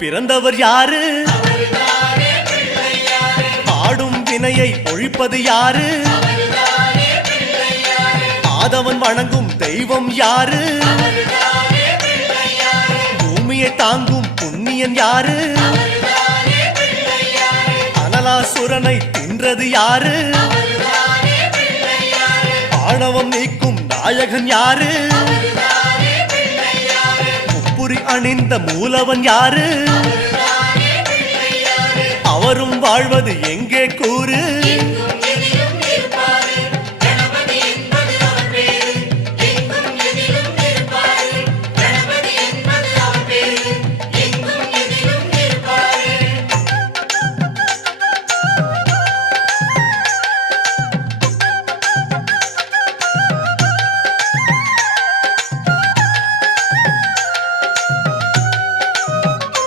பிறந்தவர் யாரு? ஆடும் வினையை ஒழிப்பது யாரு? ஆதவன் வணங்கும் தெய்வம் யாரு? பூமியை தாங்கும் புண்ணியன் யாரு? அனலாசுரனை தின்றது யாரு? ஆணவம் நீக்கும் நாயகன் யாரு? முப்புரி அணிந்த மூலவன் யாரு? அவரும் வாழ்வது எங்கே கூறு?